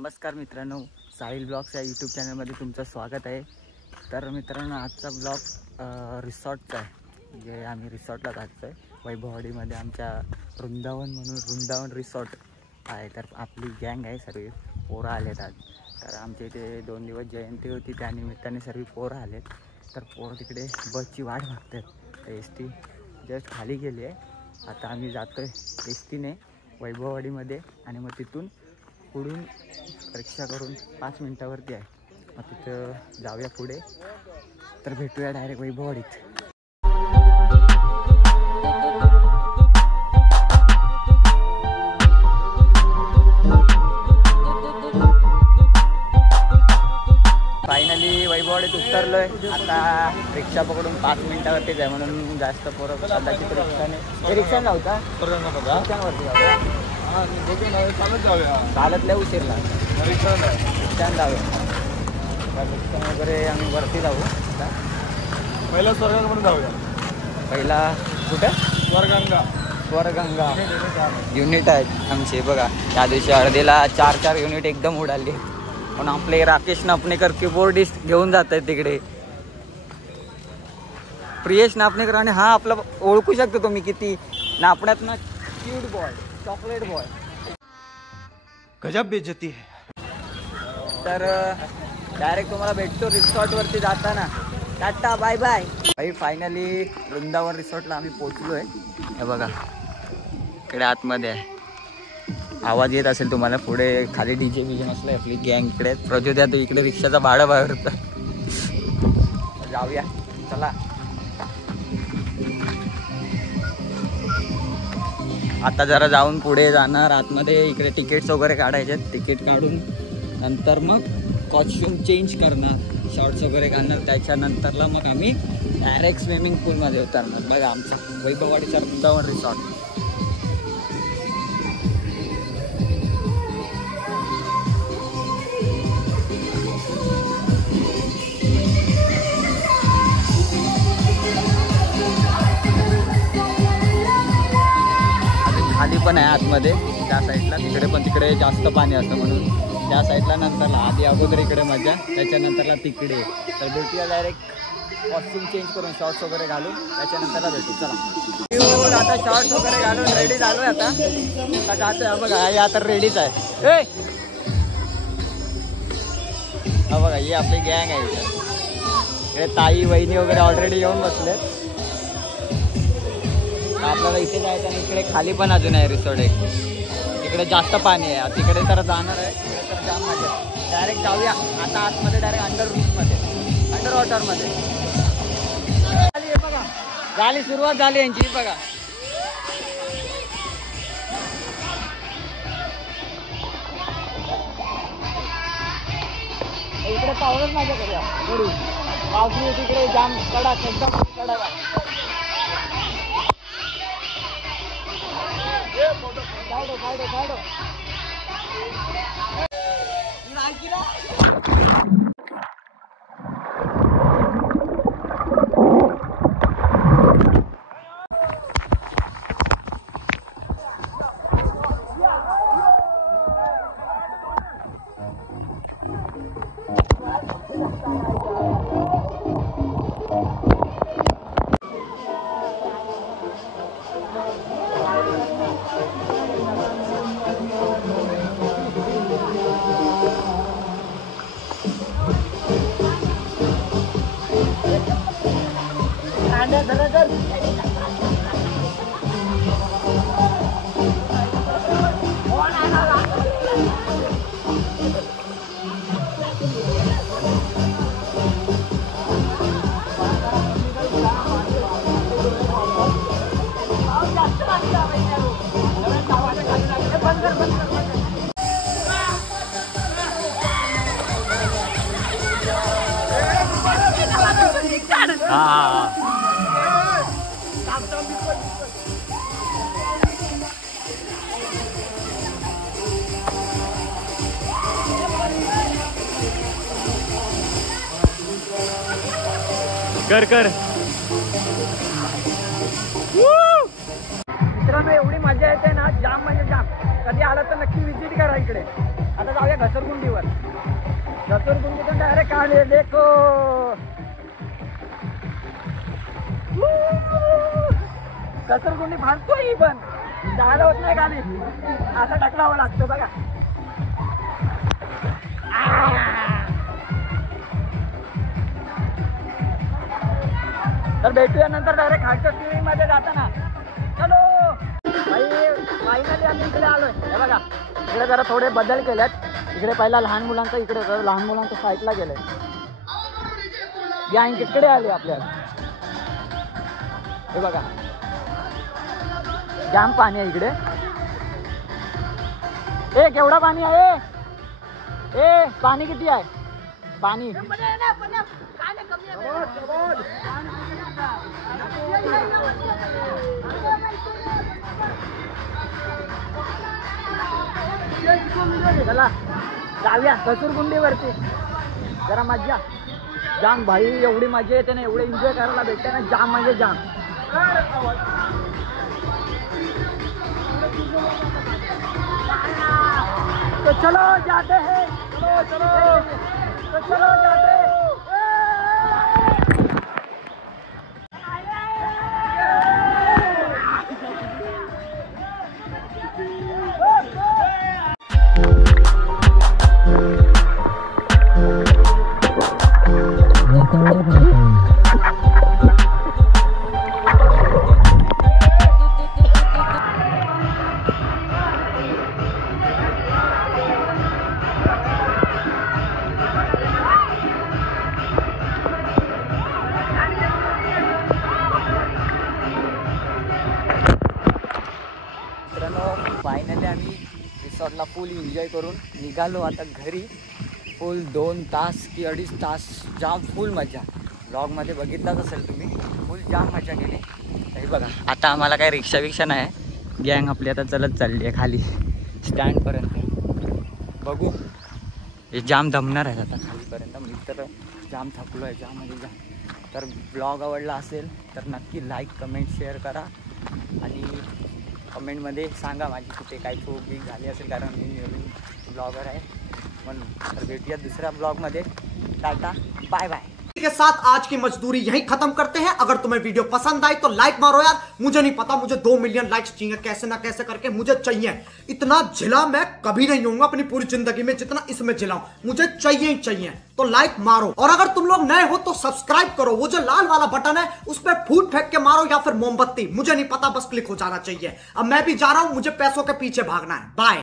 नमस्कार मित्रांनो, साहिल ब्लॉग्स या यूट्यूब चॅनलमध्ये तुमचं स्वागत आहे. तर मित्रांनो, आजचा ब्लॉग रिसॉर्टचा आहे. म्हणजे आम्ही रिसॉर्टला जातो आहे वैभववाडीमध्ये. आमच्या वृंदावन रिसॉर्ट आहे. तर आपली गँग आहे, सर्व पोरं आलेत आज. तर आमच्या इथे 2 दिवस जयंती होती, त्यानिमित्ताने सर्व पोरं आलेत. तर पोरं तिकडे बसची वाट बघतात. तर एस टी जस्ट खाली गेली आहे. आता आम्ही जातो आहे एस टीने वैभववाडीमध्ये आणि मग तिथून पुढून रिक्षा करून 5 मिनटावरती आहे. मग तिथं जाऊया पुढे. तर भेटूया डायरेक्ट वैभववाडीत. फायनली वैभववाडीत उतरलोय. आता रिक्षा पकडून 5 मिनटावरतीच आहे, म्हणून जास्त पोरं कदाचित रिक्षाने जाऊ का? रिक्षांवरती जाऊया. चालत लय उशीरला रिक्षाने जाऊया. रिक्षा वगैरे आम्ही वरती जाऊ. पहिला स्वर्गंगामध्ये जाऊया. पहिला कुठं? स्वर्गंगा युनिट आहेत आमचे. बघा, त्या दिवशी अर्धेला 4 युनिट एकदम उडाली. पण आपले राकेश नापणेकर कीबोर्डिस्ट घेऊन जात आहेत तिकडे. प्रियेश नापणेकर. आणि हा आपला ओळखू शकतो तुम्ही किती नापण्यात ना, क्यूट बॉय, चॉकलेट बॉय. गजब बेइज्जती है. तर डायरेक्ट तुम्हाला भेटतो रिसॉर्टवरती जाताना. Tata bye bye. भाई फायनली वृंदावन रिसॉर्टला आम्ही पोचलो आहे. हे बघा, इकडे आतमध्ये आहे. आवाज येत असेल तुम्हाला. पुढे खाली डीजे बीजे नसलं. आपली गँग इकडे प्रज्योत. आता इकडे रिक्षाचा भाडं बाहेर होतं. जाऊया चला. आता जरा जाऊन पुढे जाणार आतमध्ये. इकडे तिकीट्स वगैरे काढायचे. तिकीट काढून नंतर मग कॉस्ट्यूम चेंज करणार, शॉर्ट्स वगैरे घालणार. त्याच्यानंतरला मग आम्ही डायरेक्ट स्विमिंग पूलमध्ये उतरणार. बघा आमचा वैभववाडीचा वृंदावन रिसॉर्ट. खाली पण आहे आतमध्ये त्या साईडला. तिकडे जास्त पाणी असतं, म्हणून त्या साईडला नंतरला. आधी अगोदर इकडे मजा, त्याच्यानंतरला तिकडे. तर भेटूया डायरेक्ट कॉस्ट्यूम चेंज करून, शॉर्ट्स वगैरे घालून. त्याच्यानंतरला भेटू. चला आता शॉर्ट्स वगैरे घालून रेडी झालोय. आता जातोय. बघा हे आता रेडीच आहे. हा बघा, ही आपली गँग आहे. इकडे ताई वहिनी वगैरे ऑलरेडी येऊन बसलेत. आपल्याला इथे जायचं आणि इकडे खाली पण अजून आहे रिसॉर्ट एक. इकडे जास्त पाणी आहे. तिकडे तर जाणार आहे. तिकडे तर जाम मजा. डायरेक्ट जाऊया आता आतमध्ये. डायरेक्ट अंडर वॉटरमध्ये. बघा झाली सुरुवात झाली यांची. बघा इकडे पावरच मजा करूया. पावसाळी तिकडे जाम कडक, एकदम कडक आहे. काढो. कर मित्रांनो, एवढी मजा येते ना, जाम म्हणजे जाम. कधी आला तर नक्की विजिट करा इकडे. आता जाऊया घसरगुंडीवर. घसरगुंडीतून डायरेक्ट आले देखो. घसरगुंडी फांदतोय ही पण जायला होत नाही खाली. असं ढकलावं लागतं बघा. तर भेटूया नंतर डायरेक्ट खालच्या स्विमिंग मध्ये जाताना. चलो फायनली आम्ही इकडे आलोय. हे बघा इकडे जरा थोडे बदल केलेत. इकडे पहिला लहान मुलांचा इकडे लहान मुलांच्या साईडला गेलंय. गँग इकडे आले आपल्याला. हे बघा जाम पाणी आहे इकडे. ए केवढा पाणी आहे. ए पाणी किती आहे. पाणी चला जाऊया घसरगुंडीवरती. जरा मजा जाम भाई. एवढी मजा येते ना. एवढे एन्जॉय करायला भेटते ना. जाम म्हणजे जाम. तो चलो जाते हैं. चलो चलो तो चलो जाते हैं. फायनली आम्ही रिसॉर्टला फुल एन्जॉय करून निघालो आता घरी. फुल 2 तास की 2.5 तास जाम फुल मजा. ब्लॉगमध्ये बघितलाच असेल तुम्ही. फुल जाम मजा केली. तरी बघा आता आम्हाला काय रिक्षा नाही. गँग आपली आता चलत चालली आहे खाली स्टँडपर्यंत. बघू हे जाम दमणार आहेत आता खालीपर्यंत. मी तर जाम थकलो आहे. जाम म्हणजे जाम. तर ब्लॉग आवडला असेल तर नक्की लाईक कमेंट शेअर करा. आणि कमेंटमध्ये सांगा माझी कुठे काय चूक बी झाली असेल. कारण मी नवीन ब्लॉगर आहे म्हणून. तर भेटूया दुसऱ्या ब्लॉगमध्ये. Tata bye bye. के साथ आज की मजदूरी यहीं खत्म करते हैं. अगर तुम्हें वीडियो पसंद आई तो लाइक मारो यार. मुझे नहीं पता, मुझे 2 मिलियन लाइक्स चाहिए. कैसे ना कैसे करके मुझे चाहिए. इतना झिला मैं कभी नहीं होऊंगा अपनी पूरी जिंदगी में जितना इसमें झिलाऊं. मुझे चाहिए ही चाहिए. तो लाइक मारो. और अगर तुम लोग नए हो तो सब्सक्राइब करो. वो जो लाल वाला बटन है उस पर फूट फेंक के मारो या फिर मोमबत्ती. मुझे नहीं पता, बस क्लिक हो जाना चाहिए. अब मैं भी जा रहा हूं. मुझे पैसों के पीछे भागना है. बाय.